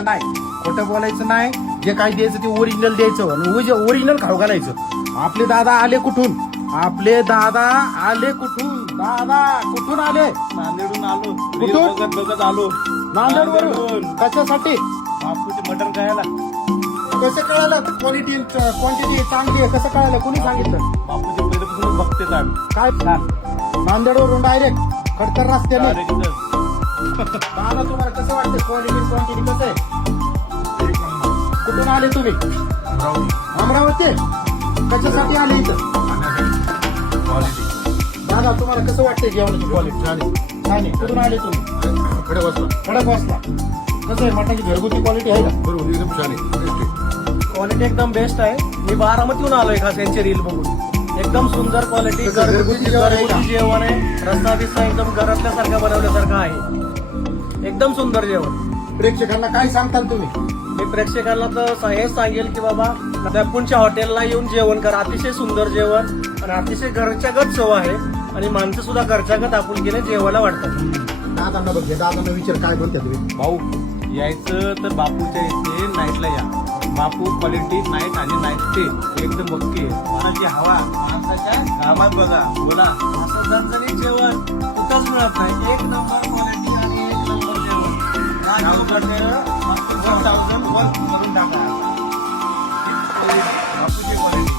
बोलायचं नाही, खोटं बोलायचं नाही. जे काय द्यायचं ते ओरिजिनल द्यायचं आणि ओरिजिनल खाऊ घालायचं. आपले दादा आले कुठून? आपले दादा आले कुठून? दादा कुठून आले? नांदेडून आलो. कुठून? बघत आलो. नांदेडवरून. कशासाठी? बापूचे मटण खायला. कसं कळालं क्वांटिटी चांगली आहे? कसं कळालं? कोणी सांगितलं? बापूचे पहिल्यापासून बघते आम्ही. काय नांदेडवरून डायरेक्ट खडतर रस्त्याने. दादा तुम्हाला कसं वाटतं? क्वांटिटी कसं आहे? कुठून आले तुम्ही? अमरावती. कशासाठी आले इथं? दादा तुम्हाला कसं वाटतंय जेवणाची क्वालिटी? छान आहे. कुठून आले तुम्ही? खडकवासला. कसं आहे मटणाची घरगुती क्वालिटी आहे का? बरोबर, एकदम छान आहे. क्वालिटी एकदम बेस्ट आहे. मी बारामतीहून आलोय खास यांची रील बघून. एकदम सुंदर क्वालिटी. घरगुती जेवण आहे का? जेवण आहे. रस्सा बिस्सा एकदम घरातल्यासारखा बनवल्यासारखा आहे. एकदम सुंदर जेवण. प्रेक्षकांना काय सांगताल तुम्ही? मी प्रेक्षकांना तर हेच सांगेल की बाबा पुणच्या हॉटेलला येऊन जेवण करा. अतिशय सुंदर जेवण आणि अतिशय घरच्यागत चव आहे आणि माणसं सुद्धा घरच्यागत आपुलकीने जेवायला वाटतात. दादांना बघ, दादांना विचार काय बोलता तुम्ही? भाऊ यायचं तर बापूच्या इथे नाईटला या. बापू क्वालिटी नाईट आणि नाईट स्टे एकदम ओके. मनाची हवा माणसाच्या कामात बघा. बोला असं झणझणीत जेवण कुठंच मिळत नाही. एक नंबर क्वालिटी आणि एक नंबर जेवण. करून टाका बापूची क्वालिटी.